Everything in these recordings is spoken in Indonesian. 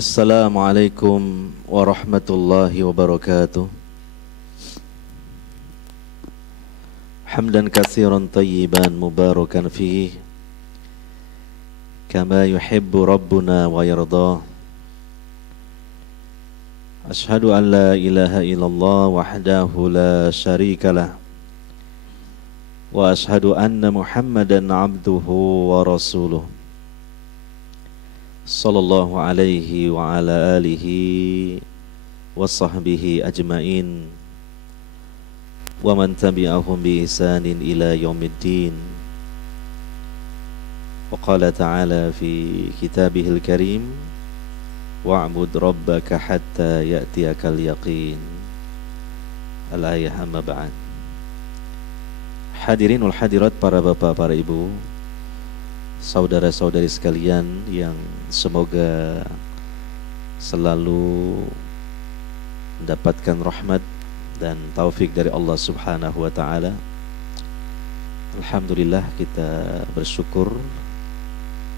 Assalamualaikum warahmatullahi wabarakatuh. Hamdan katsiran tayyiban mubarakan fihi kama yuhibbu rabbuna wa yardah. Ashhadu an la ilaha illallah wahdahu la syarikalah wa ashhadu anna Muhammadan abduhu wa rasuluh sallallahu alaihi wa ala alihi wa sahbihi ajmain wa man tabi'ahum bi ihsanin ila yaumiddin. Wa qala ta'ala fi kitabihil karim wa'bud rabbaka hatta ya'tiyakal yaqin. Al-ayah amma ba'd. Hadirin wal hadirat, para bapak, para ibu, saudara-saudari sekalian yang semoga selalu mendapatkan rahmat dan taufik dari Allah Subhanahu wa taala. Alhamdulillah, kita bersyukur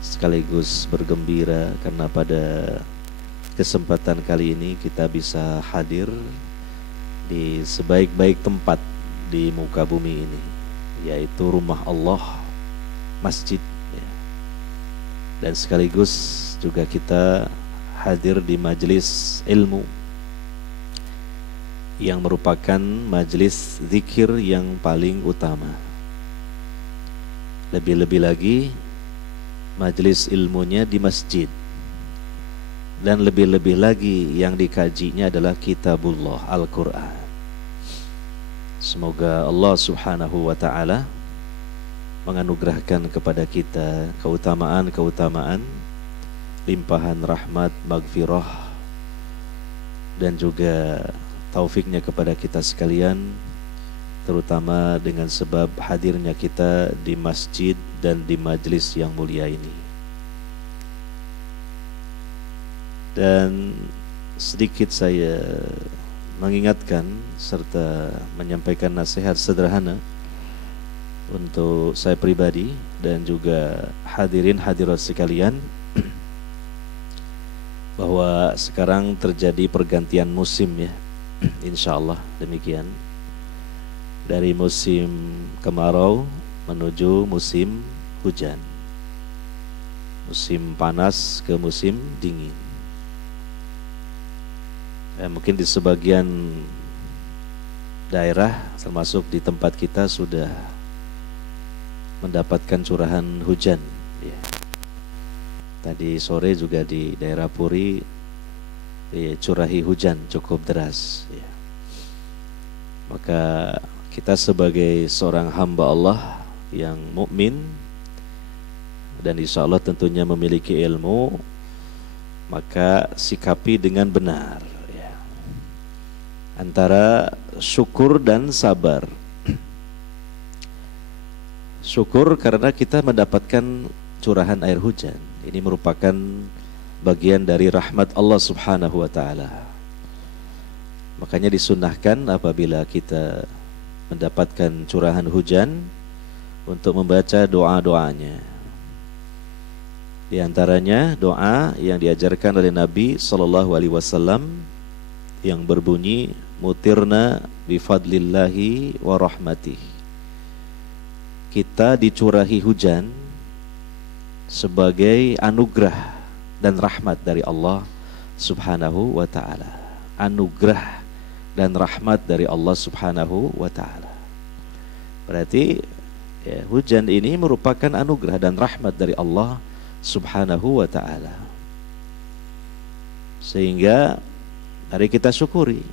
sekaligus bergembira karena pada kesempatan kali ini kita bisa hadir di sebaik-baik tempat di muka bumi ini, yaitu rumah Allah, masjid. Dan sekaligus juga kita hadir di majelis ilmu yang merupakan majelis zikir yang paling utama. Lebih-lebih lagi majelis ilmunya di masjid, dan lebih-lebih lagi yang dikajinya adalah kitabullah, Al-Quran. Semoga Allah Subhanahu wa ta'ala menganugerahkan kepada kita keutamaan-keutamaan, limpahan rahmat, maghfirah, dan juga taufiknya kepada kita sekalian, terutama dengan sebab hadirnya kita di masjid dan di majlis yang mulia ini. Dan sedikit saya mengingatkan serta menyampaikan nasihat sederhana untuk saya pribadi dan juga hadirin hadirat sekalian, bahwa sekarang terjadi pergantian musim ya, insyaallah demikian, dari musim kemarau menuju musim hujan, musim panas ke musim dingin. Mungkin di sebagian daerah termasuk di tempat kita sudah mendapatkan curahan hujan ya. Tadi sore juga di daerah Puri curahi hujan cukup deras ya. Maka kita sebagai seorang hamba Allah yang mukmin dan insya Allah tentunya memiliki ilmu, maka sikapi dengan benar ya, antara syukur dan sabar. Syukur karena kita mendapatkan curahan air hujan. Ini merupakan bagian dari rahmat Allah Subhanahu wa ta'ala. Makanya disunnahkan apabila kita mendapatkan curahan hujan untuk membaca doa-doanya. Di antaranya doa yang diajarkan oleh Nabi SAW yang berbunyi, mutirna bifadlillahi wa rahmatih. Kita dicurahi hujan sebagai anugerah dan rahmat dari Allah Subhanahu wa ta'ala. Anugerah dan rahmat dari Allah Subhanahu wa ta'ala. Berarti ya, hujan ini merupakan anugerah dan rahmat dari Allah Subhanahu wa ta'ala. Sehingga mari kita syukuri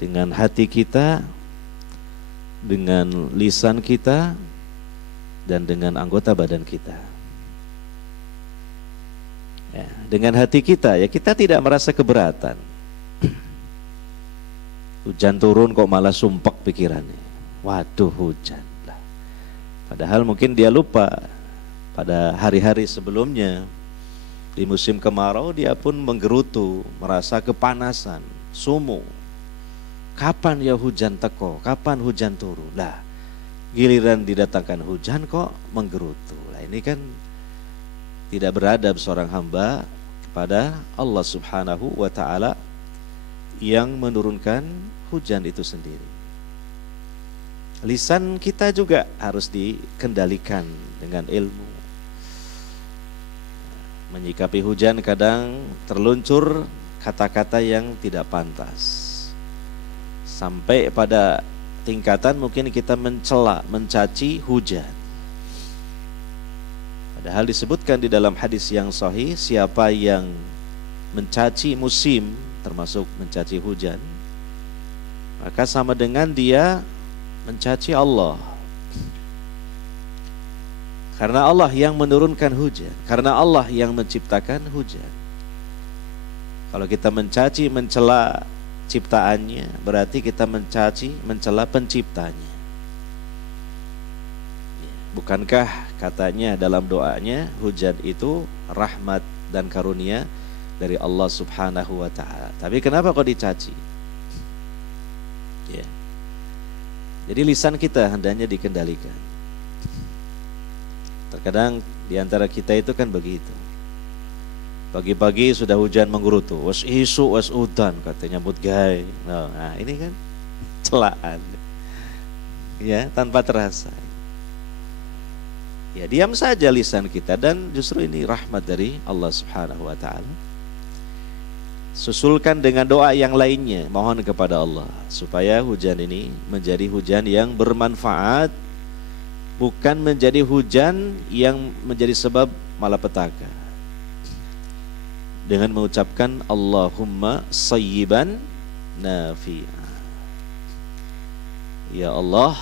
dengan hati kita, dengan lisan kita, dan dengan anggota badan kita ya. Dengan hati kita ya, kita tidak merasa keberatan. Hujan turun kok malah sumpek pikirannya, waduh hujan lah. Padahal mungkin dia lupa pada hari-hari sebelumnya di musim kemarau dia pun menggerutu, merasa kepanasan, sumuk. Kapan ya hujan teko? Kapan hujan turun? Lah, giliran didatangkan hujan kok menggerutu. Lah, ini kan tidak beradab seorang hamba kepada Allah Subhanahu wa ta'ala yang menurunkan hujan itu sendiri. Lisan kita juga harus dikendalikan dengan ilmu. Menyikapi hujan kadang terluncur kata-kata yang tidak pantas. Sampai pada tingkatan mungkin kita mencela, mencaci hujan. Padahal disebutkan di dalam hadis yang sahih, siapa yang mencaci musim, termasuk mencaci hujan, maka sama dengan dia mencaci Allah. Karena Allah yang menurunkan hujan, karena Allah yang menciptakan hujan. Kalau kita mencaci, mencela ciptaannya, berarti kita mencaci, mencela penciptanya. Bukankah katanya dalam doanya, hujan itu rahmat dan karunia dari Allah Subhanahu wa ta'ala. Tapi kenapa kok dicaci? Ya. Jadi lisan kita hendaknya dikendalikan. Terkadang di antara kita itu kan begitu. Pagi-pagi sudah hujan menggerutu, was isu was udan katanya nyambut gawe. Nah, ini kan celaan. Ya, tanpa terasa. Ya, diam saja lisan kita, dan justru ini rahmat dari Allah Subhanahu wa ta'ala. Susulkan dengan doa yang lainnya, mohon kepada Allah supaya hujan ini menjadi hujan yang bermanfaat, bukan menjadi hujan yang menjadi sebab malapetaka. Dengan mengucapkan Allahumma sayyiban nafi'a. Ya Allah,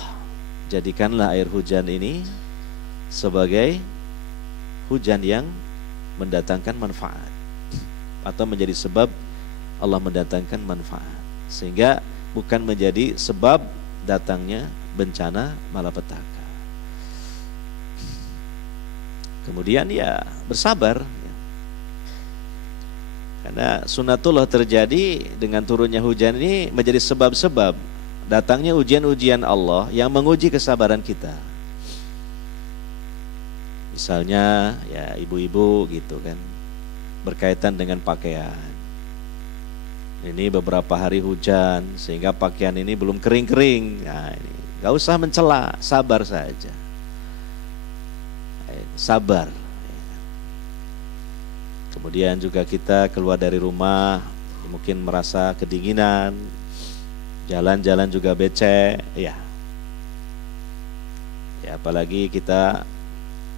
jadikanlah air hujan ini sebagai hujan yang mendatangkan manfaat, atau menjadi sebab Allah mendatangkan manfaat, sehingga bukan menjadi sebab datangnya bencana malapetaka. Kemudian ya bersabar, karena sunatullah terjadi dengan turunnya hujan ini menjadi sebab-sebab datangnya ujian-ujian Allah yang menguji kesabaran kita. Misalnya ya ibu-ibu gitu kan, berkaitan dengan pakaian. Ini beberapa hari hujan sehingga pakaian ini belum kering-kering. Nah, ini gak usah mencela, sabar saja. Sabar. Kemudian juga kita keluar dari rumah, mungkin merasa kedinginan, jalan-jalan juga becek, ya. Ya, apalagi kita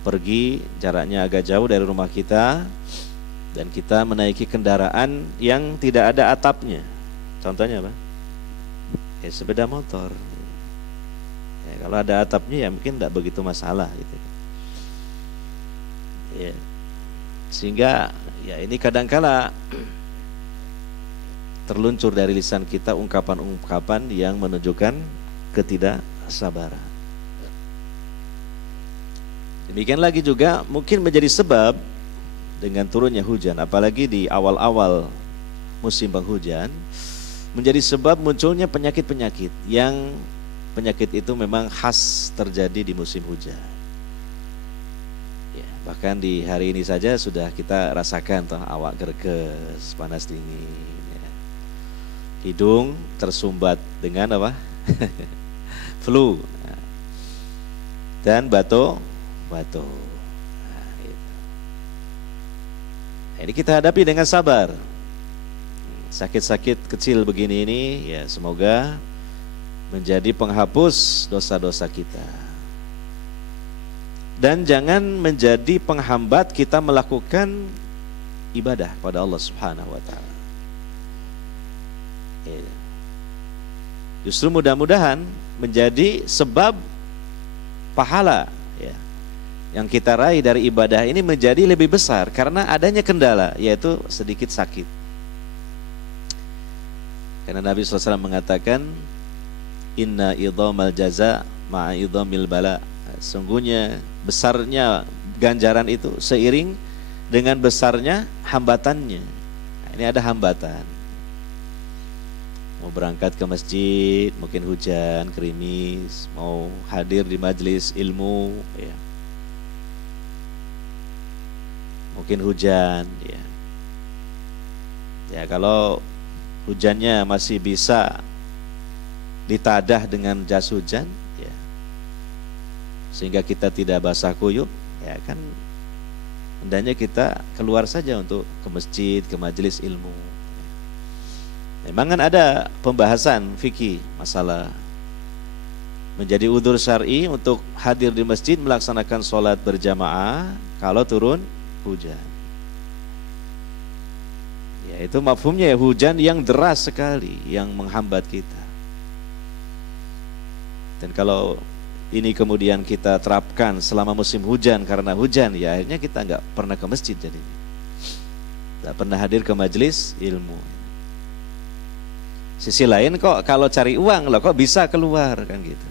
pergi jaraknya agak jauh dari rumah kita, dan kita menaiki kendaraan yang tidak ada atapnya. Contohnya apa? Ya, sepeda motor. Ya, kalau ada atapnya ya mungkin tidak begitu masalah gitu. Ya. Sehingga ya ini kadangkala terluncur dari lisan kita ungkapan-ungkapan yang menunjukkan ketidaksabaran. Demikian lagi juga mungkin menjadi sebab dengan turunnya hujan, apalagi di awal-awal musim penghujan, menjadi sebab munculnya penyakit-penyakit yang penyakit itu memang khas terjadi di musim hujan. Ya, bahkan di hari ini saja sudah kita rasakan toh, awak gerges, panas dingin, ya. Hidung tersumbat dengan apa? Flu, dan batuk. Ini kita hadapi dengan sabar. Sakit-sakit kecil begini ini ya semoga menjadi penghapus dosa-dosa kita. Dan jangan menjadi penghambat kita melakukan ibadah pada Allah Subhanahu wa ta'ala. Justru mudah-mudahan menjadi sebab pahala ya yang kita raih dari ibadah ini menjadi lebih besar karena adanya kendala, yaitu sedikit sakit. Karena Nabi SAW mengatakan, Inna idhamal jaza ma'a idhamil bala. Sungguhnya besarnya ganjaran itu seiring dengan besarnya hambatannya. Nah, ini ada hambatan. Mau berangkat ke masjid, mungkin hujan, gerimis, mau hadir di majelis ilmu, ya. Mungkin hujan, ya. Ya, kalau hujannya masih bisa ditadah dengan jas hujan, ya, sehingga kita tidak basah kuyup, ya kan, hendaknya kita keluar saja untuk ke masjid, ke majelis ilmu. Memang kan ada pembahasan fikih masalah menjadi udzur syar'i untuk hadir di masjid melaksanakan sholat berjamaah kalau turun hujan. Ya, itu mafhumnya ya, hujan yang deras sekali yang menghambat kita. Dan kalau ini kemudian kita terapkan selama musim hujan, karena hujan ya akhirnya kita nggak pernah ke masjid, jadi nggak pernah hadir ke majelis ilmu. Sisi lain kok kalau cari uang loh kok bisa keluar kan gitu.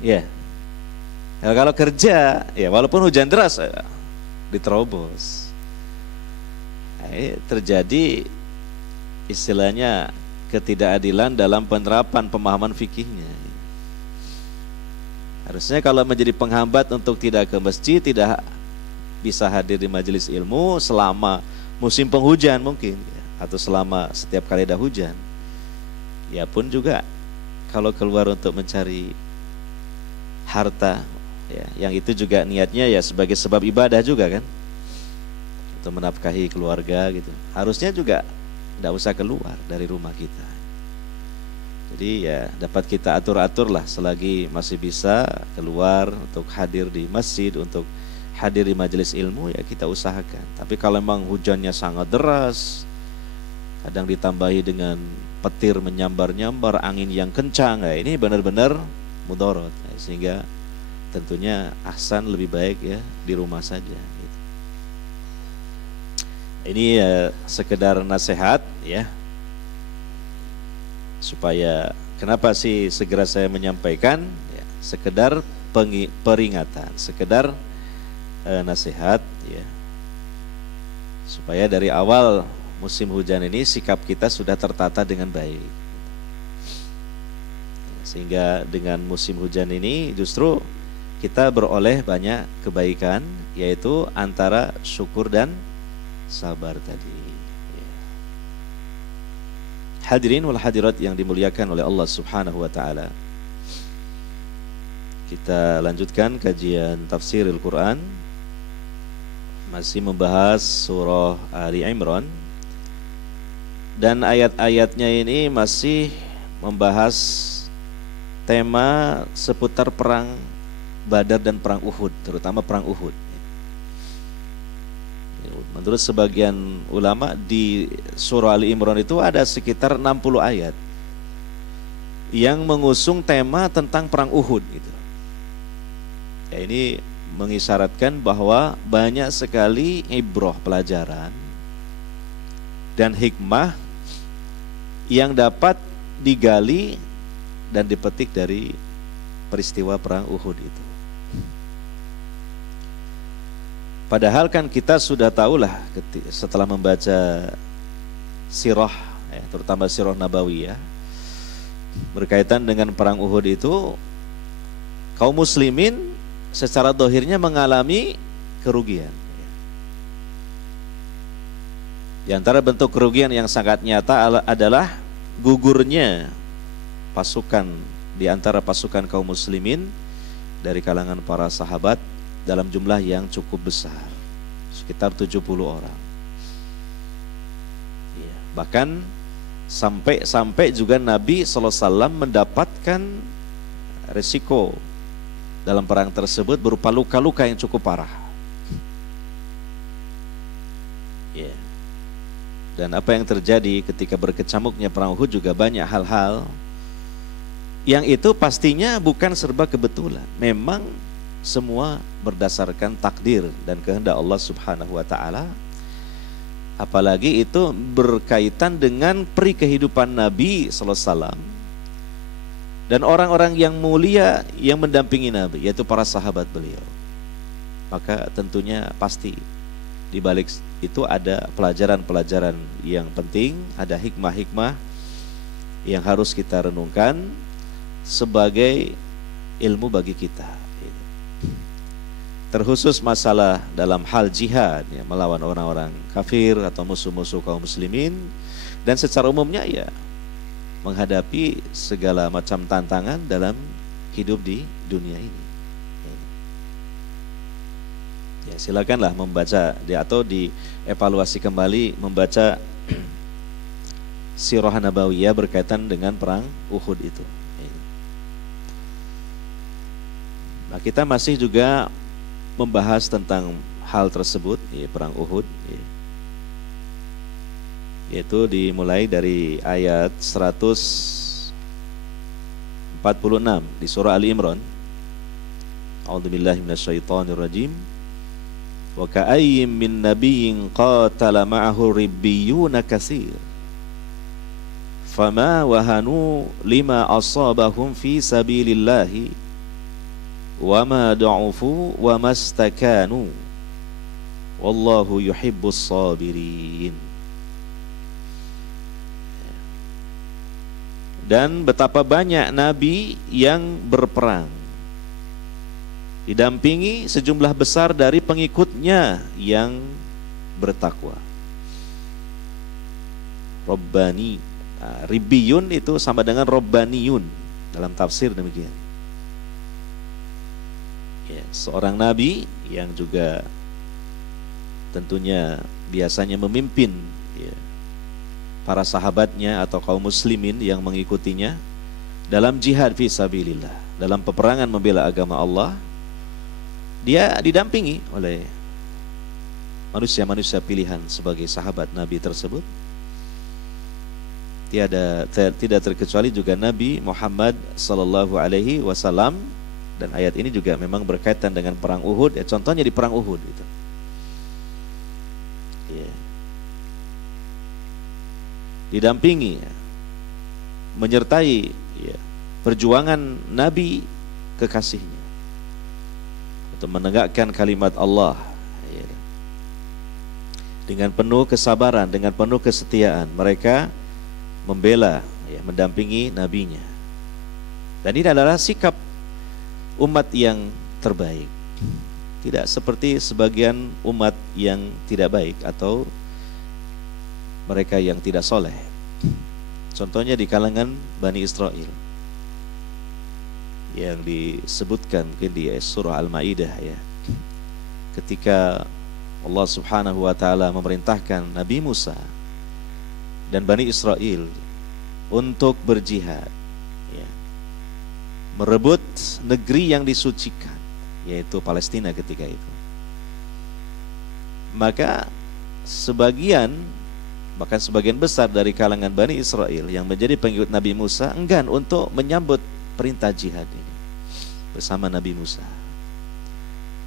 Ya, nah, kalau kerja ya walaupun hujan deras diterobos. Terjadi istilahnya ketidakadilan dalam penerapan pemahaman fikihnya. Harusnya kalau menjadi penghambat untuk tidak ke masjid, tidak bisa hadir di majelis ilmu selama musim penghujan mungkin, atau selama setiap kali ada hujan, ya pun juga kalau keluar untuk mencari harta, ya, yang itu juga niatnya ya sebagai sebab ibadah juga kan, untuk menafkahi keluarga gitu. Harusnya juga tidak usah keluar dari rumah kita. Jadi ya dapat kita atur-atur lah selagi masih bisa keluar untuk hadir di masjid, untuk hadir di majelis ilmu, ya kita usahakan. Tapi kalau memang hujannya sangat deras, kadang ditambahi dengan petir menyambar-nyambar, angin yang kencang, ya ini benar-benar mudorot, ya, sehingga tentunya ahsan lebih baik ya di rumah saja. Ini ya sekedar nasihat ya, supaya kenapa sih segera saya menyampaikan ya, sekedar peringatan, sekedar nasihat ya, supaya dari awal musim hujan ini sikap kita sudah tertata dengan baik, sehingga dengan musim hujan ini justru kita beroleh banyak kebaikan, yaitu antara syukur dan sabar tadi. Hadirin wal hadirat yang dimuliakan oleh Allah Subhanahu wa taala. Kita lanjutkan kajian tafsir Al-Qur'an, masih membahas surah Ali Imran, dan ayat-ayatnya ini masih membahas tema seputar perang Badar dan perang Uhud, terutama perang Uhud. Menurut sebagian ulama di surah Ali Imran itu ada sekitar 60 ayat yang mengusung tema tentang perang Uhud gitu. Ya, ini mengisyaratkan bahwa banyak sekali ibrah, pelajaran dan hikmah yang dapat digali dan dipetik dari peristiwa perang Uhud itu. Padahal kan kita sudah tahulah setelah membaca sirah, ya, terutama sirah Nabawiyah, berkaitan dengan perang Uhud itu, kaum muslimin secara dohirnya mengalami kerugian. Di antara bentuk kerugian yang sangat nyata adalah gugurnya pasukan di antara pasukan kaum muslimin dari kalangan para sahabat dalam jumlah yang cukup besar, sekitar 70 orang. Ya, bahkan sampai juga Nabi SAW mendapatkan resiko dalam perang tersebut berupa luka-luka yang cukup parah. Ya. Dan apa yang terjadi ketika berkecamuknya perang Uhud juga banyak hal-hal yang itu pastinya bukan serba kebetulan. Memang semua berdasarkan takdir dan kehendak Allah Subhanahu wa taala. Apalagi itu berkaitan dengan peri kehidupan Nabi sallallahu alaihi wasallam dan orang-orang yang mulia yang mendampingi Nabi, yaitu para sahabat beliau. Maka tentunya pasti di balik itu ada pelajaran-pelajaran yang penting, ada hikmah-hikmah yang harus kita renungkan sebagai ilmu bagi kita. terkhusus masalah dalam hal jihad ya, melawan orang-orang kafir atau musuh-musuh kaum muslimin, dan secara umumnya ya menghadapi segala macam tantangan dalam hidup di dunia ini. Ya, silakanlah membaca atau dievaluasi kembali membaca Sirah Nabawiyah berkaitan dengan perang Uhud itu. Nah, kita masih juga membahas tentang hal tersebut, ya, perang Uhud, ya. Yaitu dimulai dari ayat 146 di surah Ali Imran. A'udzubillahi minasyaitonirrajim. Wa ka'ayyim min nabiyyin qatala ma'ahu ribbiyuna katsir. Fama wahanu lima asabahum fi sabilillahi wa ma da'ufu wa mastakanu wallahu yuhibbus sabirin. Dan betapa banyak nabi yang berperang didampingi sejumlah besar dari pengikutnya yang bertakwa. Rabbani, Ribbiyun itu sama dengan Rabbaniyun dalam tafsir demikian. Ya, seorang nabi yang juga tentunya biasanya memimpin ya, para sahabatnya atau kaum muslimin yang mengikutinya dalam jihad fi sabilillah, dalam peperangan membela agama Allah. Dia didampingi oleh manusia-manusia pilihan sebagai sahabat Nabi tersebut. Tidak terkecuali juga Nabi Muhammad sallallahu alaihi wasallam, dan ayat ini juga memang berkaitan dengan perang Uhud. Ya, contohnya di perang Uhud itu. Ya. Didampingi, menyertai ya, perjuangan Nabi kekasihnya untuk menegakkan kalimat Allah ya. Dengan penuh kesabaran, dengan penuh kesetiaan mereka membela ya, mendampingi nabinya. Dan ini adalah sikap umat yang terbaik, tidak seperti sebagian umat yang tidak baik atau mereka yang tidak soleh. Contohnya di kalangan Bani Israel yang disebutkan mungkin di surah Al-Maidah ya, ketika Allah Subhanahu wa taala memerintahkan Nabi Musa dan Bani Israel untuk berjihad ya, merebut negeri yang disucikan yaitu Palestina ketika itu. Maka bahkan sebagian besar dari kalangan Bani Israel yang menjadi pengikut Nabi Musa enggan untuk menyambut perintah jihad ini bersama Nabi Musa.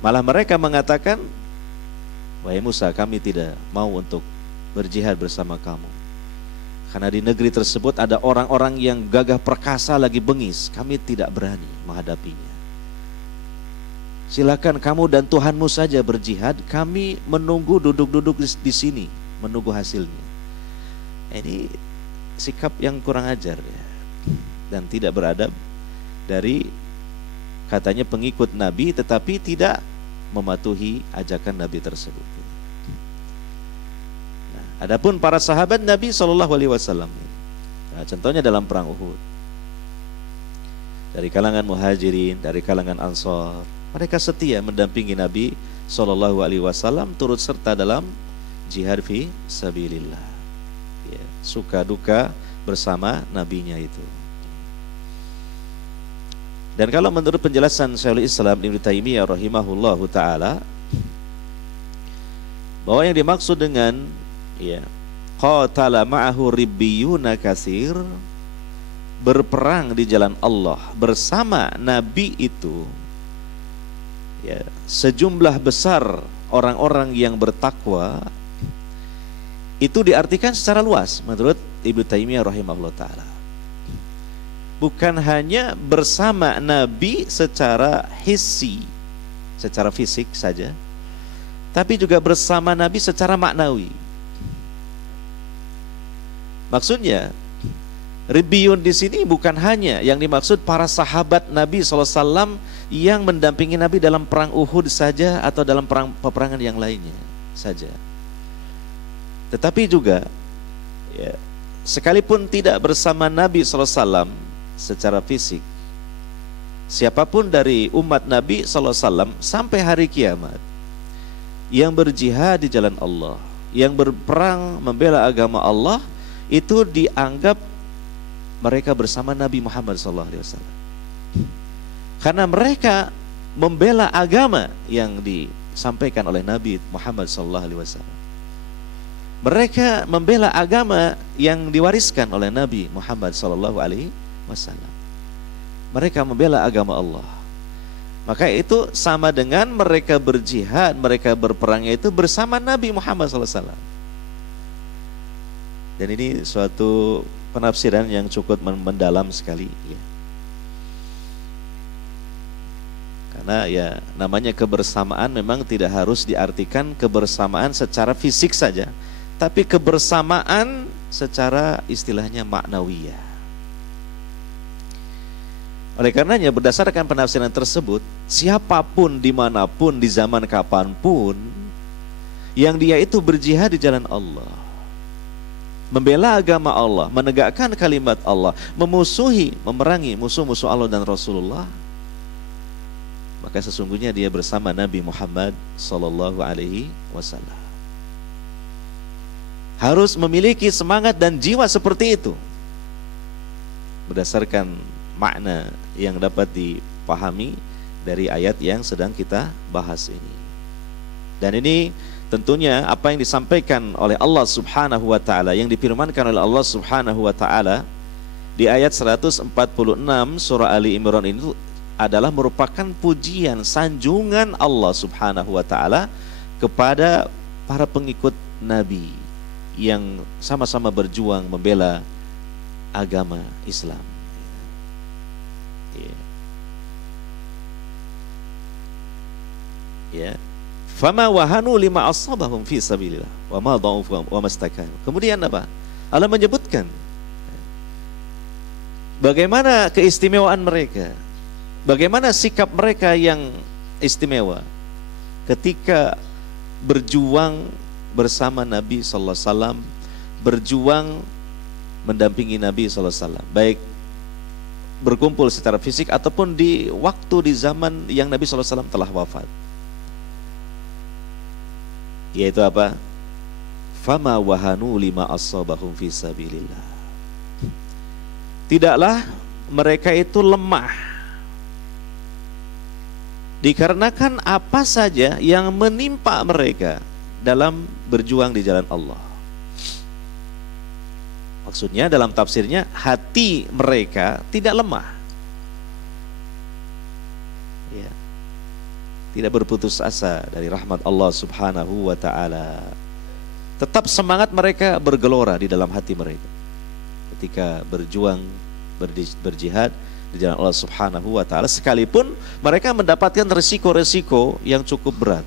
Malah mereka mengatakan, wahai Musa, kami tidak mau untuk berjihad bersama kamu, karena di negeri tersebut ada orang-orang yang gagah perkasa lagi bengis, kami tidak berani menghadapinya. Silakan kamu dan Tuhanmu saja berjihad, kami menunggu duduk-duduk di sini menunggu hasilnya. Ini sikap yang kurang ajar ya, dan tidak beradab dari katanya pengikut Nabi tetapi tidak mematuhi ajakan Nabi tersebut. Nah, adapun para sahabat Nabi SAW, nah, contohnya dalam perang Uhud, dari kalangan Muhajirin, dari kalangan Ansar, mereka setia mendampingi Nabi SAW, turut serta dalam jihad fi sabilillah. Ya, suka duka bersama nabinya itu. Dan kalau menurut penjelasan Syekhul Islam Ibnu Taimiyah rahimahullahu taala, bahwa yang dimaksud dengan ya qatala ma'ahu ribbiyuna katsir, berperang di jalan Allah bersama nabi itu ya, sejumlah besar orang-orang yang bertakwa, itu diartikan secara luas menurut Ibnu Taimiyah rahimahullah ta'ala. Bukan hanya bersama Nabi secara hissi, secara fisik saja, tapi juga bersama Nabi secara maknawi. Maksudnya Ribbiyun di sini bukan hanya yang dimaksud para sahabat Nabi SAW yang mendampingi Nabi dalam perang Uhud saja atau dalam peperangan yang lainnya saja. Tetapi juga ya, sekalipun tidak bersama Nabi SAW secara fisik, siapapun dari umat Nabi SAW sampai hari kiamat yang berjihad di jalan Allah, yang berperang membela agama Allah, itu dianggap mereka bersama Nabi Muhammad SAW. Karena mereka membela agama yang disampaikan oleh Nabi Muhammad SAW. Mereka membela agama yang diwariskan oleh Nabi Muhammad SAW. Mereka membela agama Allah. Maka itu sama dengan mereka berjihad, mereka berperangnya itu bersama Nabi Muhammad SAW. Dan ini suatu penafsiran yang cukup mendalam sekali ya. Karena ya namanya kebersamaan memang tidak harus diartikan kebersamaan secara fisik saja, tapi kebersamaan secara istilahnya maknawiyah. Oleh karenanya berdasarkan penafsiran tersebut, siapapun dimanapun di zaman kapanpun yang dia itu berjihad di jalan Allah, membela agama Allah, menegakkan kalimat Allah, memerangi musuh-musuh Allah dan Rasulullah, maka sesungguhnya dia bersama Nabi Muhammad SAW. Harus memiliki semangat dan jiwa seperti itu berdasarkan makna yang dapat dipahami dari ayat yang sedang kita bahas ini. Dan ini tentunya apa yang disampaikan oleh Allah Subhanahu wa taala, yang difirmankan oleh Allah Subhanahu wa taala di ayat 146 surah Ali Imran ini adalah merupakan pujian, sanjungan Allah Subhanahu wa taala kepada para pengikut Nabi yang sama-sama berjuang membela agama Islam. Ya. Fama wahanu lima asabahum fi sabilillah wa ma dha'ufu wa mastakanu. Kemudian apa? Allah menyebutkan bagaimana keistimewaan mereka, bagaimana sikap mereka yang istimewa ketika berjuang bersama Nabi sallallahu alaihi wasallam, berjuang mendampingi Nabi sallallahu alaihi wasallam, baik berkumpul secara fisik ataupun di waktu di zaman yang Nabi sallallahu alaihi wasallam telah wafat. Yaitu apa? Fama wahanu lima asabahum fi sabilillah. Tidaklah mereka itu lemah dikarenakan apa saja yang menimpa mereka dalam berjuang di jalan Allah. Maksudnya dalam tafsirnya, hati mereka tidak lemah ya, tidak berputus asa dari rahmat Allah Subhanahu wa ta'ala. Tetap semangat mereka bergelora di dalam hati mereka ketika berjuang, berjihad di jalan Allah Subhanahu wa ta'ala, sekalipun mereka mendapatkan resiko-resiko yang cukup berat,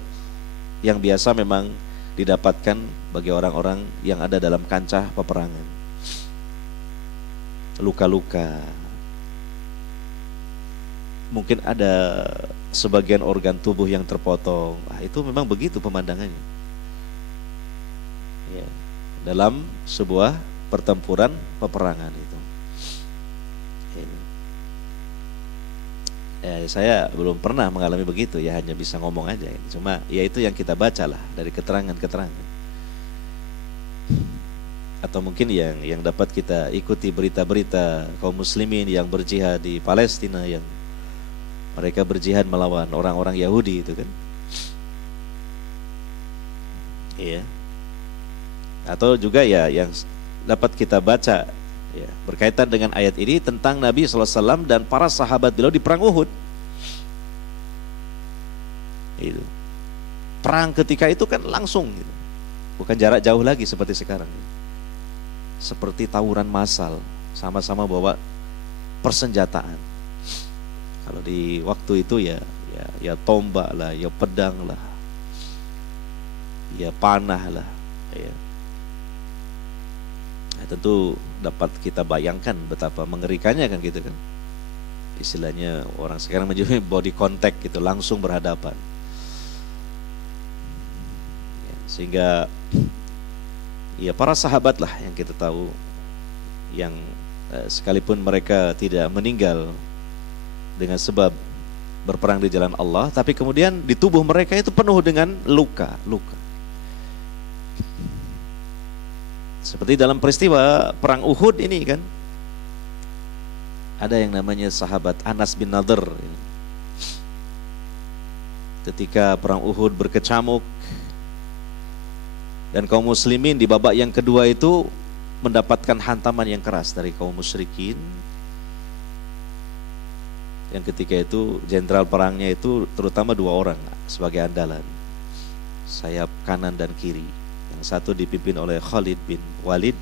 yang biasa memang didapatkan bagi orang-orang yang ada dalam kancah peperangan. Luka-luka, mungkin ada sebagian organ tubuh yang terpotong. Itu memang begitu pemandangannya ya, dalam sebuah pertempuran peperangan itu. Saya belum pernah mengalami begitu ya, hanya bisa ngomong aja. Cuma ya itu yang kita baca lah dari keterangan-keterangan, atau mungkin yang dapat kita ikuti berita-berita kaum muslimin yang berjihad di Palestina, yang mereka berjihad melawan orang-orang Yahudi itu kan. Iya. Atau juga ya yang dapat kita baca ya, berkaitan dengan ayat ini tentang Nabi SAW dan para sahabat beliau di perang Uhud. Itu perang ketika itu kan langsung gitu. Bukan jarak jauh lagi seperti sekarang, seperti tawuran massal, sama-sama bawa persenjataan. Kalau di waktu itu ya tombak lah, ya pedang lah, ya panah lah ya. Tentu dapat kita bayangkan betapa mengerikannya kan gitu kan. istilahnya orang sekarang menyebutnya body contact gitu, langsung berhadapan. Ya, sehingga ya para sahabat lah yang kita tahu yang sekalipun mereka tidak meninggal dengan sebab berperang di jalan Allah, tapi kemudian di tubuh mereka itu penuh dengan luka-luka. Seperti dalam peristiwa perang Uhud ini kan, ada yang namanya sahabat Anas bin Nadhr. Ketika perang Uhud berkecamuk dan kaum muslimin di babak yang kedua itu mendapatkan hantaman yang keras dari kaum musyrikin. Yang ketika itu jenderal perangnya itu terutama 2 orang sebagai andalan, sayap kanan dan kiri. Yang satu dipimpin oleh Khalid bin Walid,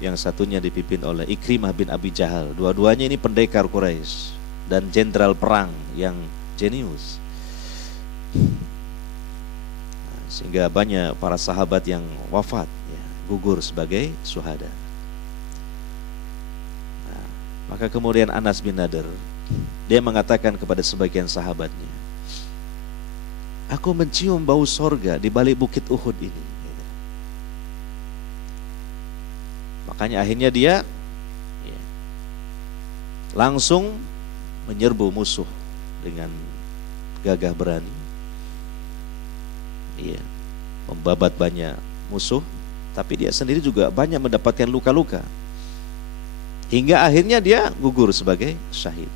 yang satunya dipimpin oleh Ikrimah bin Abi Jahal. Dua-duanya ini pendekar Quraisy dan jenderal perang yang jenius. Sehingga banyak para sahabat yang wafat, ya, gugur sebagai syuhada. Maka kemudian Anas bin Nadhr, dia mengatakan kepada sebagian sahabatnya, aku mencium bau sorga di balik bukit Uhud ini. Makanya akhirnya dia langsung menyerbu musuh dengan gagah berani. Membabat banyak musuh, tapi dia sendiri juga banyak mendapatkan luka-luka. Hingga akhirnya dia gugur sebagai syahid.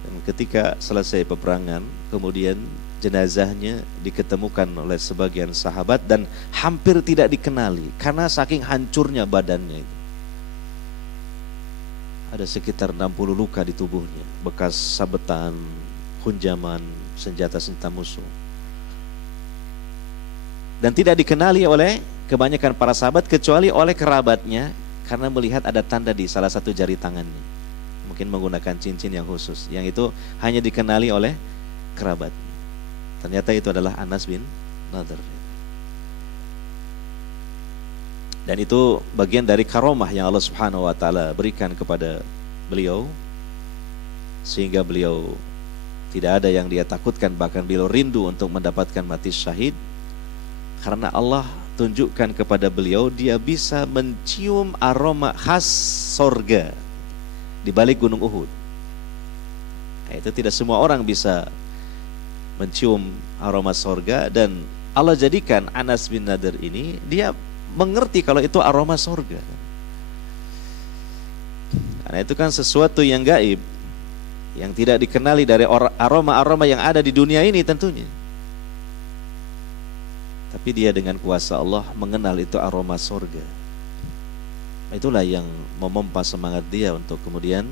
Dan ketika selesai peperangan, kemudian jenazahnya diketemukan oleh sebagian sahabat dan hampir tidak dikenali karena saking hancurnya badannya itu. Ada sekitar 60 luka di tubuhnya, bekas sabetan, hunjaman, senjata-senjata musuh. Dan tidak dikenali oleh kebanyakan para sahabat kecuali oleh kerabatnya karena melihat ada tanda di salah satu jari tangannya. Mungkin menggunakan cincin yang khusus, yang itu hanya dikenali oleh kerabatnya. Ternyata itu adalah Anas bin Nadhr. Dan itu bagian dari karomah yang Allah Subhanahu wa taala berikan kepada beliau, sehingga beliau tidak ada yang dia takutkan, bahkan beliau rindu untuk mendapatkan mati syahid karena Allah tunjukkan kepada beliau dia bisa mencium aroma khas sorga di balik gunung Uhud. Nah, itu tidak semua orang bisa mencium aroma sorga, dan Allah jadikan Anas bin Nadhr ini dia mengerti kalau itu aroma sorga. Karena itu kan sesuatu yang gaib, yang tidak dikenali dari aroma-aroma yang ada di dunia ini tentunya. Tapi dia dengan kuasa Allah mengenal itu aroma sorga. Itulah yang memompa semangat dia untuk kemudian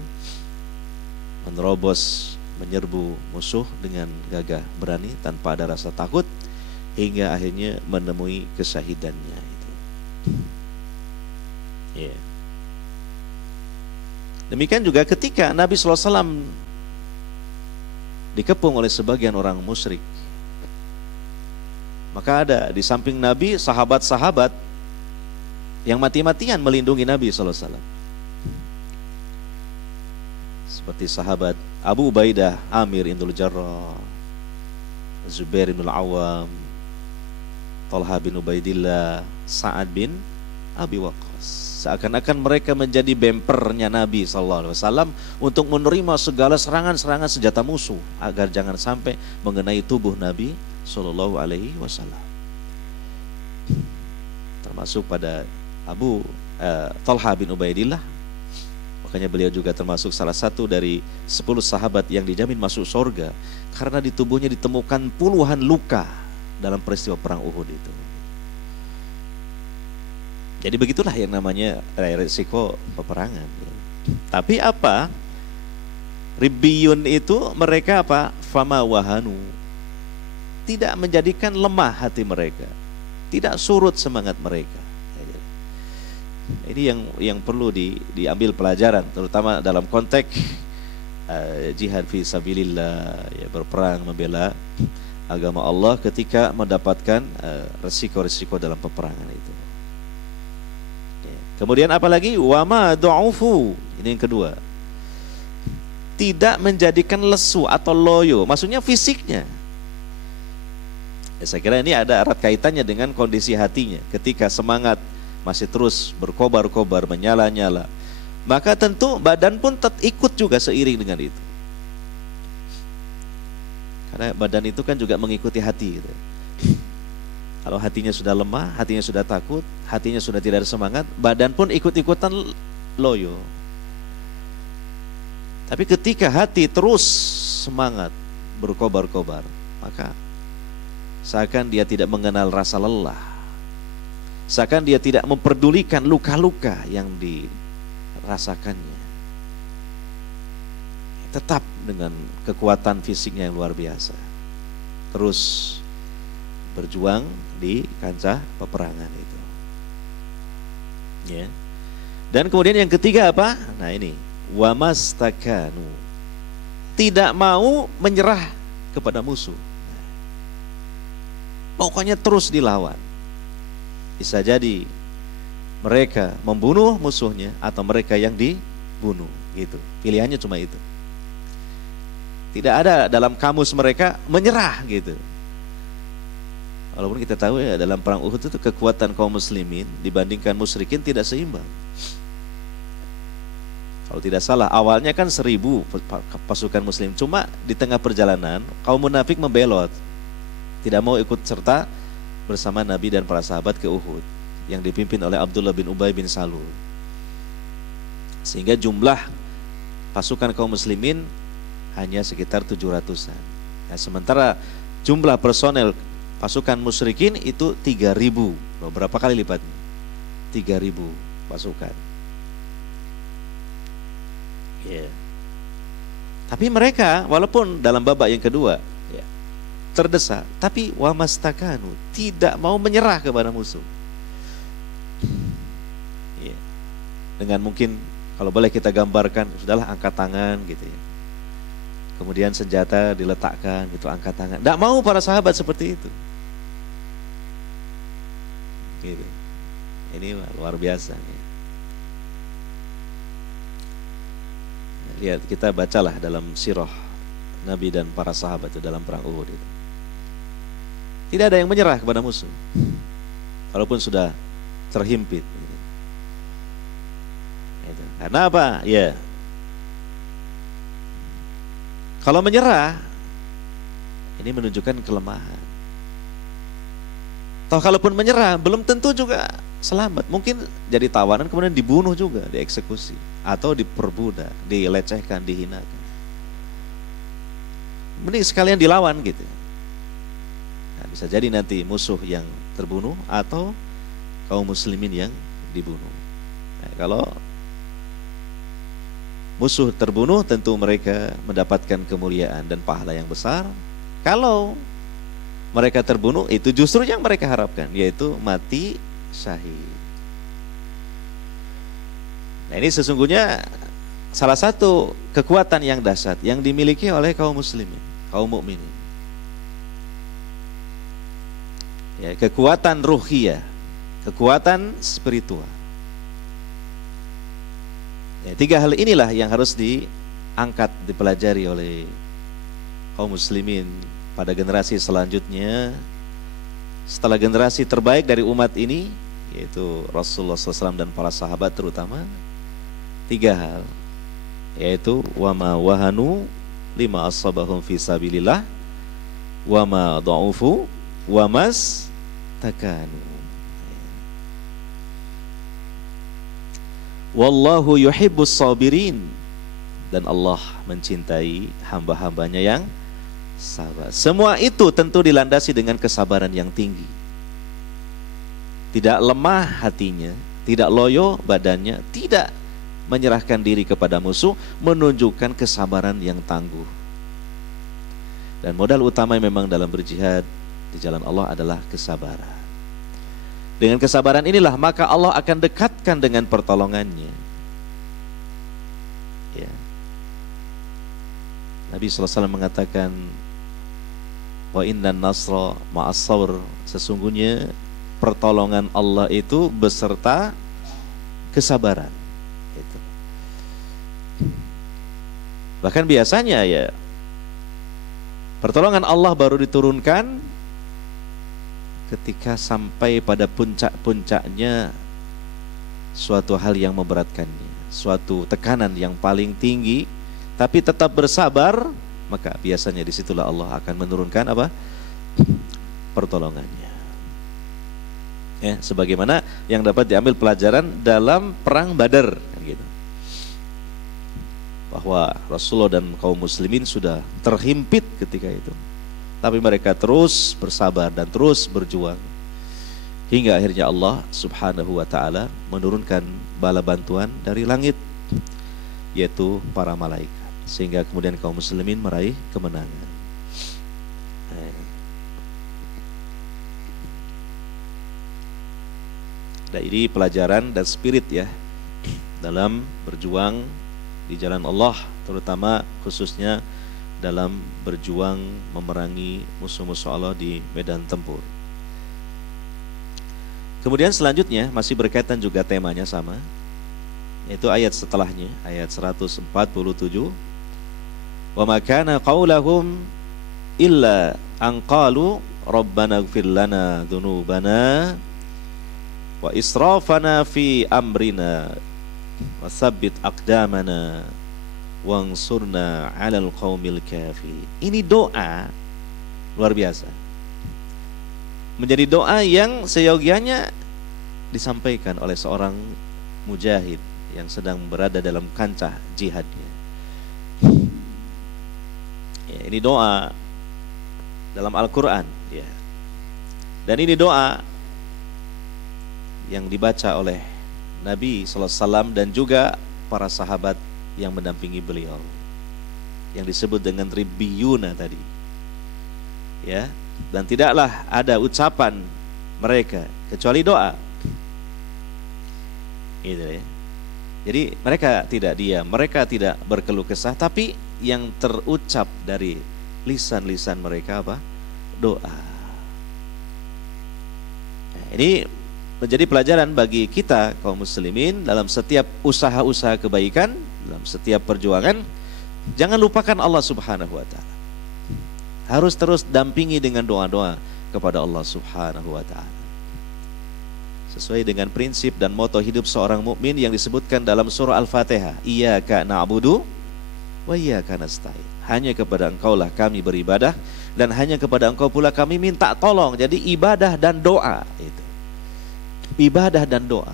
menerobos, menyerbu musuh dengan gagah berani tanpa ada rasa takut hingga akhirnya menemui kesyahidannya itu. Yeah. Demikian juga ketika Nabi SAW dikepung oleh sebagian orang musyrik, maka ada di samping Nabi sahabat-sahabat yang mati-matian melindungi Nabi SAW. Seperti sahabat Abu Ubaidah Amir Ibnul Jarrah, Zubair bin Al-Awwam, Talha bin Ubaidillah, Sa'ad bin Abi Waqqas. Seakan-akan mereka menjadi bempernya Nabi SAW untuk menerima segala serangan-serangan senjata musuh agar jangan sampai mengenai tubuh Nabi SAW. Termasuk pada Talha bin Ubaidillah. Makanya beliau juga termasuk salah satu dari 10 sahabat yang dijamin masuk surga karena di tubuhnya ditemukan puluhan luka dalam peristiwa perang Uhud itu. Jadi begitulah yang namanya risiko peperangan. Tapi apa? Ribbiyun itu mereka apa? Fama wahanu. Tidak menjadikan lemah hati mereka, tidak surut semangat mereka. Ini yang perlu diambil pelajaran, terutama dalam konteks jihad fi sabilillah, ya, berperang membela agama Allah ketika mendapatkan resiko-resiko dalam peperangan itu. Kemudian apalagi wama du'ufu, ini yang kedua. tidak menjadikan lesu atau loyo, maksudnya fisiknya. Ya, saya kira ini ada erat kaitannya dengan kondisi hatinya. Ketika semangat masih terus berkobar-kobar, menyala-nyala, maka tentu badan pun ikut juga seiring dengan itu. Karena badan itu kan juga mengikuti hati gitu. Kalau hatinya sudah lemah, hatinya sudah takut, hatinya sudah tidak ada semangat, badan pun ikut-ikutan loyo. Tapi ketika hati terus semangat, berkobar-kobar, maka seakan dia tidak mengenal rasa lelah, seakan dia tidak memperdulikan luka-luka yang dirasakannya. Tetap dengan kekuatan fisiknya yang luar biasa, terus berjuang di kancah peperangan itu. Ya. Dan kemudian yang ketiga apa? Nah ini, wamastakanu, tidak mau menyerah kepada musuh. Pokoknya terus dilawan. Bisa jadi mereka membunuh musuhnya atau mereka yang dibunuh, gitu. Pilihannya cuma itu. Tidak ada dalam kamus mereka menyerah gitu. Walaupun kita tahu ya dalam perang Uhud itu kekuatan kaum muslimin dibandingkan musyrikin tidak seimbang. Kalau tidak salah awalnya kan 1.000 pasukan muslim, cuma di tengah perjalanan kaum munafik membelot, tidak mau ikut serta bersama Nabi dan para sahabat ke Uhud yang dipimpin oleh Abdullah bin Ubay bin Salul. Sehingga jumlah pasukan kaum muslimin hanya sekitar 700-an. Nah, sementara jumlah personel pasukan musyrikin itu 3.000, berapa kali lipatnya? 3.000 pasukan. Yeah. Tapi mereka walaupun dalam babak yang kedua terdesak, tapi wamastakanu, tidak mau menyerah kepada musuh. Ya. Dengan mungkin kalau boleh kita gambarkan, sudahlah angkat tangan gitu ya. Kemudian senjata diletakkan gitu, angkat tangan. Tidak mau para sahabat seperti itu. Gitu. Ini luar biasa. Ya. Lihat, kita bacalah dalam sirah Nabi dan para sahabat itu dalam perang Uhud itu. Tidak ada yang menyerah kepada musuh, walaupun sudah terhimpit. Karena apa? Ya, kalau menyerah, ini menunjukkan kelemahan. Toh kalaupun menyerah, belum tentu juga selamat. Mungkin jadi tawanan kemudian dibunuh juga, dieksekusi, atau diperbudak, dilecehkan, dihinakan. Mending sekalian dilawan gitu. Bisa jadi nanti musuh yang terbunuh atau kaum muslimin yang dibunuh. Nah, kalau musuh terbunuh tentu mereka mendapatkan kemuliaan dan pahala yang besar. Kalau mereka terbunuh itu justru yang mereka harapkan, yaitu mati syahid. Nah, ini sesungguhnya salah satu kekuatan yang dahsyat yang dimiliki oleh kaum muslimin, kaum mukminin. Ya, kekuatan ruhiyah, kekuatan spiritual. Ya, 3 hal inilah yang harus diangkat, dipelajari oleh kaum muslimin pada generasi selanjutnya. Setelah generasi terbaik dari umat ini, yaitu Rasulullah SAW dan para sahabat terutama, 3 hal, yaitu wama wahanu lima asabahum fi sabilillah, wama dha'ufu wamas takanu. Wallahu yuhibbus sabirin, dan Allah mencintai hamba-hambanya yang sabar. Semua itu tentu dilandasi dengan kesabaran yang tinggi. Tidak lemah hatinya, tidak loyo badannya, tidak menyerahkan diri kepada musuh, menunjukkan kesabaran yang tangguh. Dan modal utama memang dalam berjihad di jalan Allah adalah kesabaran. Dengan kesabaran inilah maka Allah akan dekatkan dengan pertolongannya. Ya. Nabi SAW mengatakan, wa innan nasra ma'as sabr, sesungguhnya pertolongan Allah itu beserta kesabaran. Itu. Bahkan biasanya ya pertolongan Allah baru diturunkan ketika sampai pada puncak-puncaknya suatu hal yang memberatkannya, suatu tekanan yang paling tinggi, tapi tetap bersabar, maka biasanya disitulah Allah akan menurunkan apa? Pertolongannya. Ya, sebagaimana yang dapat diambil pelajaran dalam perang Badar, kan gitu. Bahwa Rasulullah dan kaum muslimin sudah terhimpit ketika itu. Tapi mereka terus bersabar dan terus berjuang. Hingga akhirnya Allah subhanahu wa ta'ala menurunkan bala bantuan dari langit, yaitu para malaikat. Sehingga kemudian kaum muslimin meraih kemenangan. Dan ini pelajaran dan spirit ya dalam berjuang di jalan Allah, terutama khususnya dalam berjuang memerangi musuh-musuh Allah di medan tempur. Kemudian selanjutnya masih berkaitan juga temanya sama, yaitu ayat setelahnya, ayat 147. Wa ma kana qaulahum illa an qalu rabbana ighfir lana dzunubana wa israfana fi amrina wa tsabbit aqdamana wansurna 'alal qaumil kafirin. Ini doa luar biasa. Menjadi doa yang seyogianya disampaikan oleh seorang mujahid yang sedang berada dalam kancah jihadnya. Ya, ini doa dalam Al-Qur'an ya. Dan ini doa yang dibaca oleh Nabi SAW dan juga para sahabat yang mendampingi beliau, yang disebut dengan ribbiyuna tadi ya. Dan tidaklah ada ucapan mereka kecuali doa gitu ya. Jadi mereka tidak diam, mereka tidak berkeluh kesah, tapi yang terucap dari lisan-lisan mereka apa? Doa. Nah, ini menjadi pelajaran bagi kita kaum muslimin dalam setiap usaha-usaha kebaikan, dalam setiap perjuangan. Jangan lupakan Allah subhanahu wa ta'ala. Harus terus dampingi dengan doa-doa kepada Allah subhanahu wa ta'ala, sesuai dengan prinsip dan moto hidup seorang mukmin yang disebutkan dalam surah Al-Fatihah. Iyyaka na'budu wa iyyaka nasta'in. Hanya kepada Engkaulah kami beribadah dan hanya kepada Engkau pula kami minta tolong. Jadi ibadah dan doa itu. Ibadah dan doa.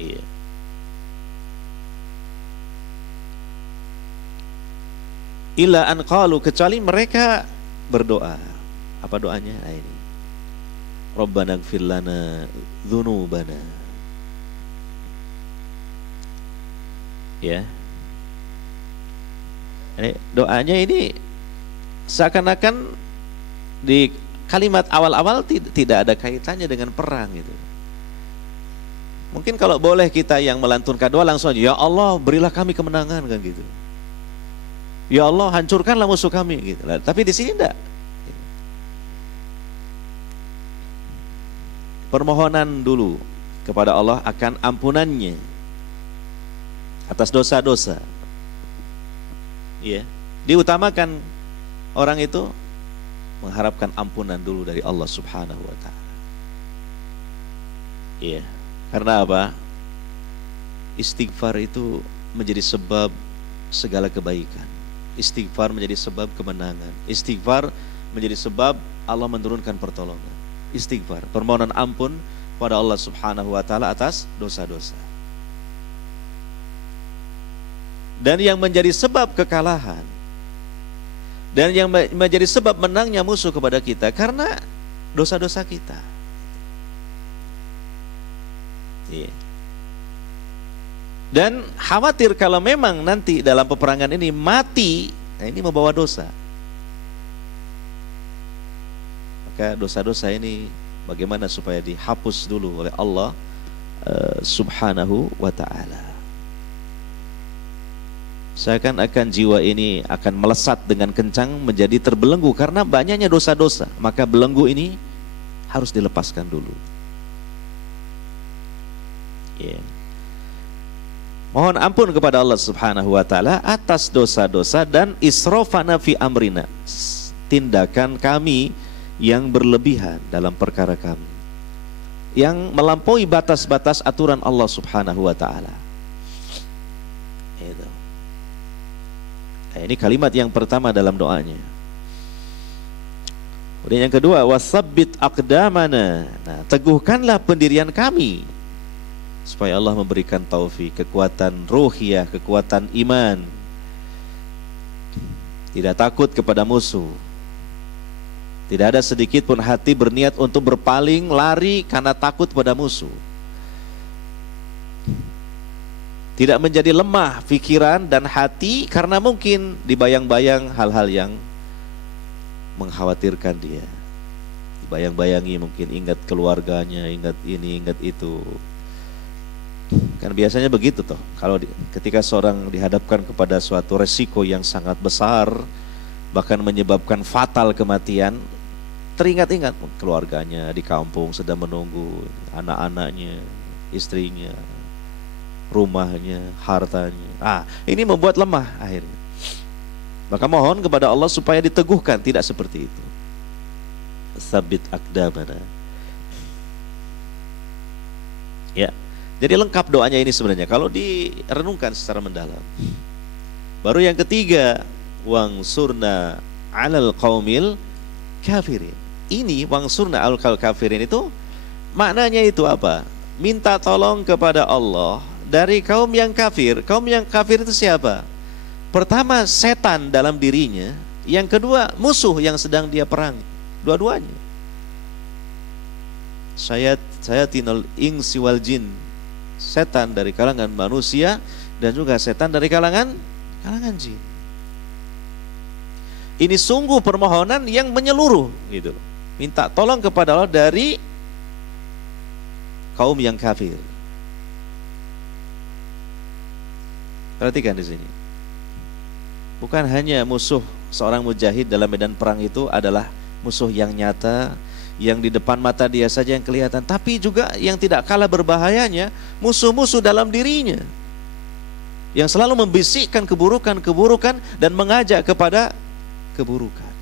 Iya. Illa an qalu, kecuali mereka berdoa. Apa doanya? Nah, ini. Rabbana ighfir lana dzunubana. Ya. Ini doanya ini seakan-akan di kalimat awal-awal tidak ada kaitannya dengan perang itu. Mungkin kalau boleh kita yang melantunkan doa langsung aja, ya Allah berilah kami kemenangan kan gitu. Ya Allah hancurkanlah musuh kami gitu. Tapi di sini enggak. Permohonan dulu kepada Allah akan ampunannya atas dosa-dosa. Ya, diutamakan orang itu mengharapkan ampunan dulu dari Allah subhanahu wa ta'ala. Iya, karena apa? Istighfar itu menjadi sebab segala kebaikan. Istighfar menjadi sebab kemenangan. Istighfar menjadi sebab Allah menurunkan pertolongan. Istighfar, permohonan ampun pada Allah subhanahu wa ta'ala atas dosa-dosa. Dan yang menjadi sebab kekalahan dan yang menjadi sebab menangnya musuh kepada kita karena dosa-dosa kita. Iya. Dan khawatir kalau memang nanti dalam peperangan ini mati, nah ini membawa dosa. Maka dosa-dosa ini bagaimana supaya dihapus dulu oleh Allah subhanahu wa ta'ala. Seakan-akan jiwa ini akan melesat dengan kencang menjadi terbelenggu karena banyaknya dosa-dosa. Maka belenggu ini harus dilepaskan dulu. Yeah. Mohon ampun kepada Allah Subhanahu wa taala atas dosa-dosa dan israfana fi amrina, tindakan kami yang berlebihan dalam perkara kami, yang melampaui batas-batas aturan Allah Subhanahu wa taala. Nah, ini kalimat yang pertama dalam doanya. Kemudian yang kedua, wasabbit aqdamana. Nah, teguhkanlah pendirian kami supaya Allah memberikan taufik, kekuatan ruhiyah, kekuatan iman. Tidak takut kepada musuh. Tidak ada sedikit pun hati berniat untuk berpaling, lari karena takut pada musuh. Tidak menjadi lemah pikiran dan hati karena mungkin dibayang-bayang hal-hal yang mengkhawatirkan dia. Dibayang-bayangi, mungkin ingat keluarganya, ingat ini, ingat itu. Kan biasanya begitu toh. Kalau ketika seorang dihadapkan kepada suatu resiko yang sangat besar, bahkan menyebabkan fatal kematian, teringat-ingat keluarganya di kampung sedang menunggu, anak-anaknya, istrinya, rumahnya, hartanya. Ini membuat lemah akhirnya. Maka mohon kepada Allah supaya diteguhkan, tidak seperti itu. Sabit aqdamana. Ya. Jadi lengkap doanya ini sebenarnya kalau direnungkan secara mendalam. Baru yang ketiga, wangsurna 'alal qaumil kafirin. Ini wangsurna 'alal qaumil kafirin itu maknanya itu apa? Minta tolong kepada Allah dari kaum yang kafir. Kaum yang kafir itu siapa? Pertama, setan dalam dirinya. Yang kedua, musuh yang sedang dia perangi. Dua-duanya. Sayatinal insi wal jin. Setan dari kalangan manusia dan juga setan dari kalangan jin. Ini sungguh permohonan yang menyeluruh gitu. Minta tolong kepada Allah dari kaum yang kafir. Perhatikan di sini. Bukan hanya musuh seorang mujahid dalam medan perang itu adalah musuh yang nyata, yang di depan mata dia saja yang kelihatan, tapi juga yang tidak kalah berbahayanya musuh-musuh dalam dirinya yang selalu membisikkan keburukan-keburukan dan mengajak kepada keburukan.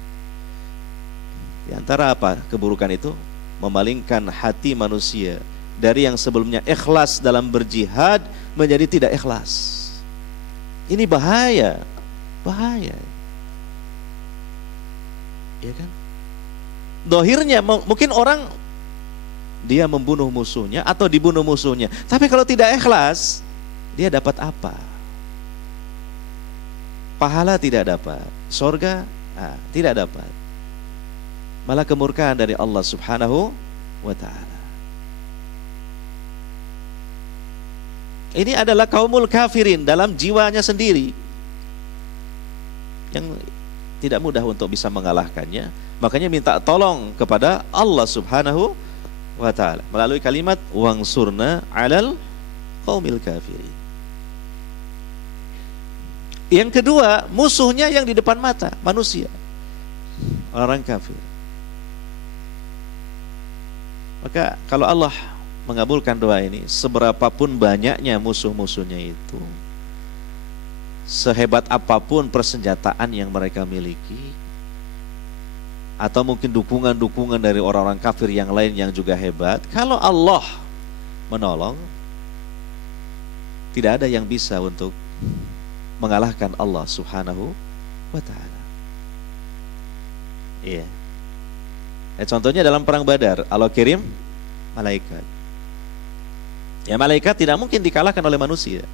Di antara apa keburukan itu? Memalingkan hati manusia dari yang sebelumnya ikhlas dalam berjihad menjadi tidak ikhlas. Ini bahaya. Ya kan? Dohirnya mungkin orang dia membunuh musuhnya atau dibunuh musuhnya, tapi kalau tidak ikhlas dia dapat apa? Pahala tidak dapat, surga tidak dapat, malah kemurkaan dari Allah Subhanahu wa ta'ala. Ini adalah kaumul kafirin dalam jiwanya sendiri yang tidak mudah untuk bisa mengalahkannya. Makanya minta tolong kepada Allah Subhanahu wa ta'ala melalui kalimat wangsurna 'alal qaumil kafirin. Yang kedua, musuhnya yang di depan mata, manusia, orang kafir. Maka kalau Allah mengabulkan doa ini, seberapapun banyaknya musuh-musuhnya itu, sehebat apapun persenjataan yang mereka miliki, atau mungkin dukungan-dukungan dari orang-orang kafir yang lain yang juga hebat, kalau Allah menolong, tidak ada yang bisa untuk mengalahkan Allah Subhanahu wa ta'ala. Iya. Contohnya dalam perang Badar, Allah kirim malaikat. Ya, malaikat tidak mungkin dikalahkan oleh manusia.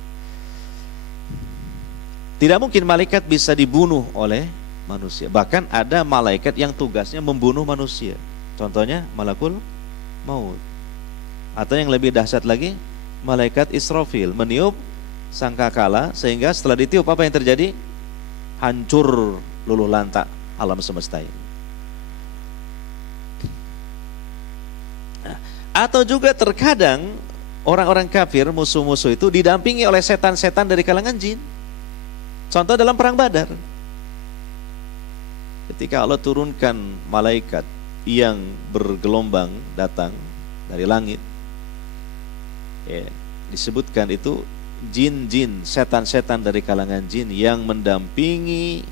Tidak mungkin malaikat bisa dibunuh oleh manusia. Bahkan ada malaikat yang tugasnya membunuh manusia. Contohnya malakul maut. Atau yang lebih dahsyat lagi, malaikat Israfil meniup sangkakala, sehingga setelah ditiup apa yang terjadi? Hancur luluh lantak alam semesta ini. Nah, atau juga terkadang orang-orang kafir, musuh-musuh itu didampingi oleh setan-setan dari kalangan jin. Contoh dalam perang Badar, ketika Allah turunkan malaikat yang bergelombang datang dari langit, ya, disebutkan itu jin-jin, setan-setan dari kalangan jin yang mendampingi,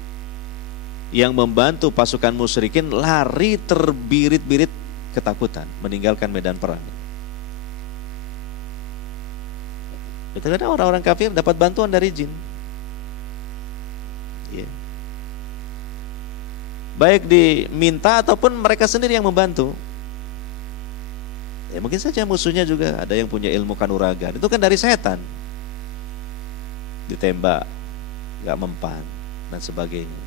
yang membantu pasukan musyrikin lari terbirit-birit ketakutan, meninggalkan medan perang. Itu karena orang-orang kafir dapat bantuan dari jin. Ya. Baik diminta ataupun mereka sendiri yang membantu. Ya, mungkin saja musuhnya juga ada yang punya ilmu kanuragan. Itu kan dari setan. Ditembak, gak mempan dan sebagainya.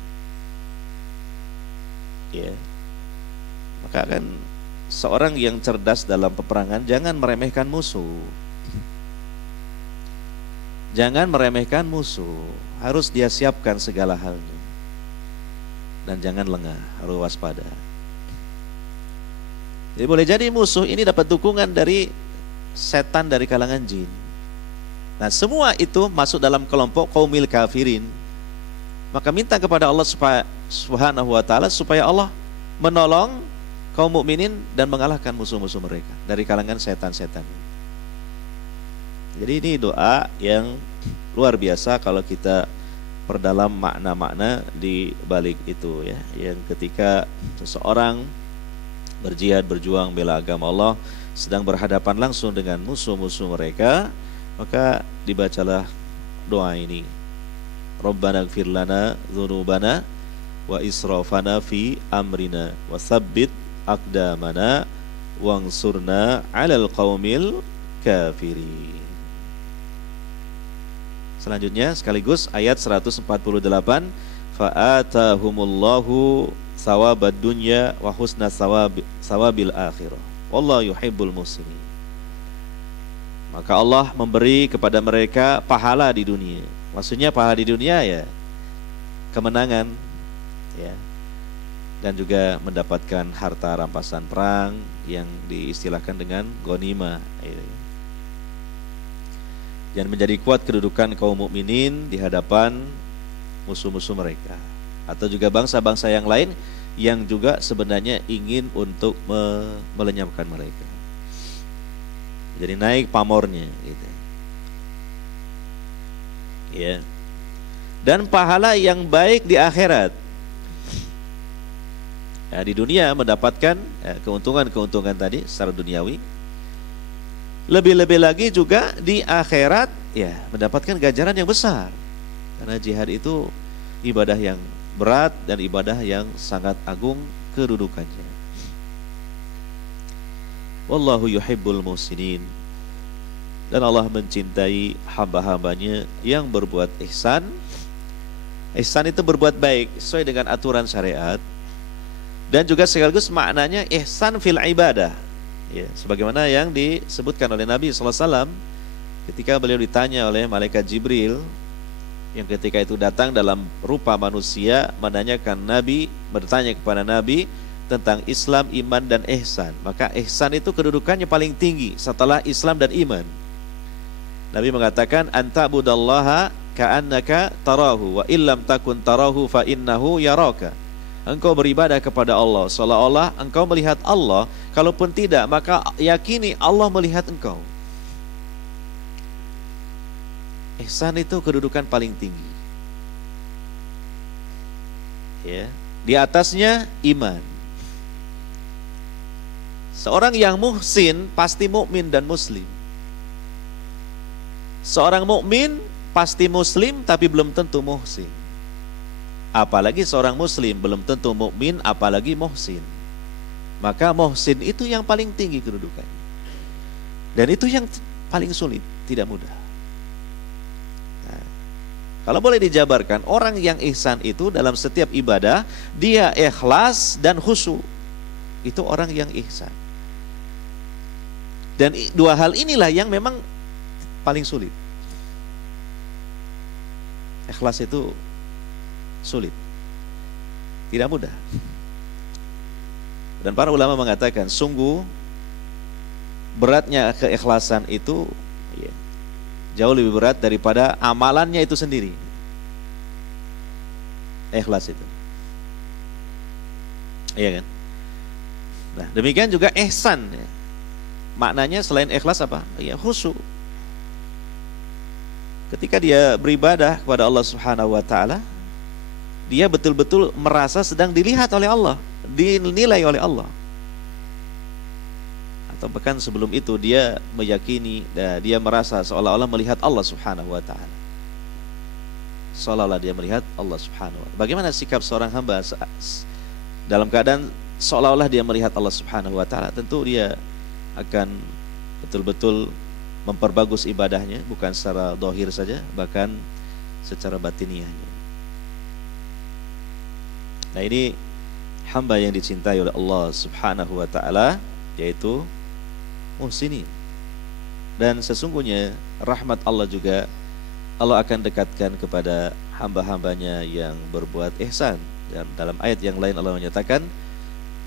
Ya. Maka kan seorang yang cerdas dalam peperangan jangan meremehkan musuh. Jangan meremehkan musuh, harus dia siapkan segala halnya. Dan jangan lengah, harus waspada. Jadi boleh jadi musuh ini dapat dukungan dari setan dari kalangan jin. Nah, semua itu masuk dalam kelompok kaumil kafirin. Maka minta kepada Allah Subhanahu wa taala supaya Allah menolong kaum mukminin dan mengalahkan musuh-musuh mereka dari kalangan setan-setan. Jadi ini doa yang luar biasa kalau kita perdalam makna-makna di balik itu ya. Yang ketika seseorang berjihad, berjuang bela agama Allah, sedang berhadapan langsung dengan musuh-musuh mereka, maka dibacalah doa ini. Rabbana ighfir lana dzunubana wa israfana fi amrina wa tsabbit aqdamana wansurna 'alal qaumil kafirin. Selanjutnya sekaligus ayat 148, fa'atahumullahu thawabad dunya wa husna thawabil akhirah wallahu yuhibbul muhsinin. Maka Allah memberi kepada mereka pahala di dunia. Maksudnya pahala di dunia ya kemenangan ya, dan juga mendapatkan harta rampasan perang yang diistilahkan dengan ghanimah ya. Dan menjadi kuat kedudukan kaum mukminin di hadapan musuh-musuh mereka, atau juga bangsa-bangsa yang lain yang juga sebenarnya ingin untuk melenyapkan mereka. Jadi naik pamornya gitu. Ya. Dan pahala yang baik di akhirat. Ya, di dunia mendapatkan keuntungan-keuntungan tadi secara duniawi. Lebih-lebih lagi juga di akhirat ya mendapatkan ganjaran yang besar. Karena jihad itu ibadah yang berat dan ibadah yang sangat agung kedudukannya. Wallahu yuhibbul muhsinin. Dan Allah mencintai hamba-hambanya yang berbuat ihsan. Ihsan itu berbuat baik sesuai dengan aturan syariat. Dan juga sekaligus maknanya ihsan fil ibadah. Ya, sebagaimana yang disebutkan oleh Nabi SAW ketika beliau ditanya oleh malaikat Jibril, yang ketika itu datang dalam rupa manusia, bertanya kepada Nabi tentang Islam, iman, dan ihsan. Maka ihsan itu kedudukannya paling tinggi setelah Islam dan iman. Nabi mengatakan, anta'budallaha ka'annaka tarahu wa illam takun tarahu fa innahu yaraka. Engkau beribadah kepada Allah seolah-olah engkau melihat Allah, kalaupun tidak maka yakini Allah melihat engkau. Ihsan itu kedudukan paling tinggi. Ya, di atasnya iman. Seorang yang muhsin pasti mukmin dan muslim. Seorang mukmin pasti muslim tapi belum tentu muhsin. Apalagi seorang muslim belum tentu mukmin, apalagi muhsin. Maka muhsin itu yang paling tinggi kedudukannya. Dan itu yang paling sulit, tidak mudah. Nah, kalau boleh dijabarkan, orang yang ihsan itu dalam setiap ibadah dia ikhlas dan khusyuk. Itu orang yang ihsan. Dan dua hal inilah yang memang paling sulit. Ikhlas itu sulit, tidak mudah. Dan para ulama mengatakan sungguh beratnya keikhlasan itu ya, jauh lebih berat daripada amalannya itu sendiri. Ikhlas itu, iya kan? Nah, demikian juga ihsan ya. Maknanya selain ikhlas apa? Ya khusyuk. Ketika dia beribadah kepada Allah Subhanahu wa taala, dia betul-betul merasa sedang dilihat oleh Allah, dinilai oleh Allah. Atau bahkan sebelum itu dia meyakini dan dia merasa seolah-olah melihat Allah Subhanahu wa taala. Seolah-olah dia melihat Allah Subhanahu wa taala. Bagaimana sikap seorang hamba dalam keadaan seolah-olah dia melihat Allah Subhanahu wa taala? Tentu dia akan betul-betul memperbagus ibadahnya, bukan secara zahir saja, bahkan secara batiniahnya. Nah, ini hamba yang dicintai oleh Allah Subhanahu wa taala, yaitu muhsinin. Dan sesungguhnya rahmat Allah juga Allah akan dekatkan kepada hamba-hambanya yang berbuat ihsan. Dan dalam ayat yang lain Allah menyatakan,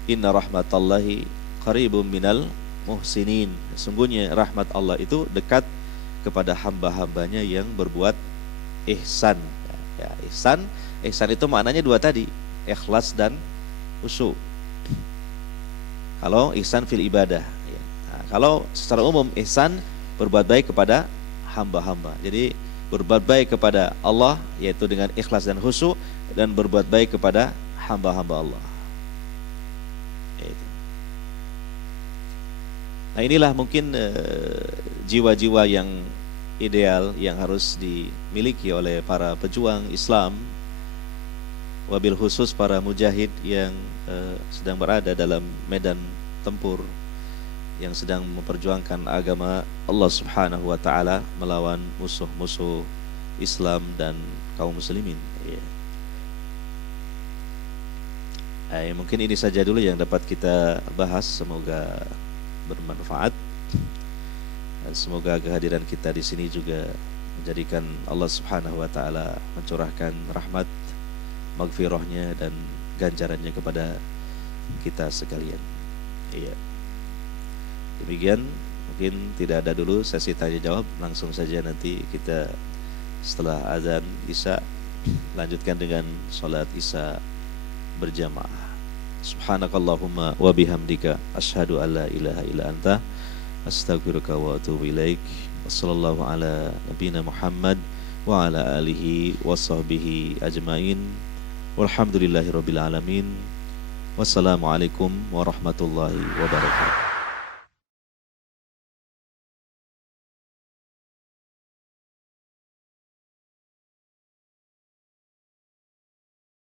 inna rahmatallahi qaribum minal muhsinin. Sesungguhnya rahmat Allah itu dekat kepada hamba-hambanya yang berbuat ihsan. Ya, ihsan itu maknanya dua tadi, ikhlas dan khusyuk. Kalau ihsan fil ibadah, ya. Nah, kalau secara umum ihsan berbuat baik kepada hamba-hamba. Jadi berbuat baik kepada Allah yaitu dengan ikhlas dan khusyuk, dan berbuat baik kepada hamba-hamba Allah. Nah, inilah mungkin jiwa-jiwa yang ideal yang harus dimiliki oleh para pejuang Islam, wabil khusus para mujahid yang sedang berada dalam medan tempur, yang sedang memperjuangkan agama Allah Subhanahu wa taala melawan musuh-musuh Islam dan kaum muslimin. Mungkin ini saja dulu yang dapat kita bahas, semoga bermanfaat. Dan semoga kehadiran kita di sini juga menjadikan Allah Subhanahu wa taala mencurahkan rahmat, maghfirahnya dan ganjarannya kepada kita sekalian. Iya. Demikian, mungkin tidak ada dulu sesi tanya jawab, langsung saja nanti kita setelah azan Isya lanjutkan dengan salat Isya berjamaah. Subhanakallahumma wa bihamdika asyhadu an la ilaha illa anta astaghfiruka wa atubu ilaik. Wassallallahu ala nabiyina Muhammad wa ala alihi wa sahbihi ajmain. Walhamdulillahirabbil alamin. Wassalamualaikum warahmatullahi wabarakatuh.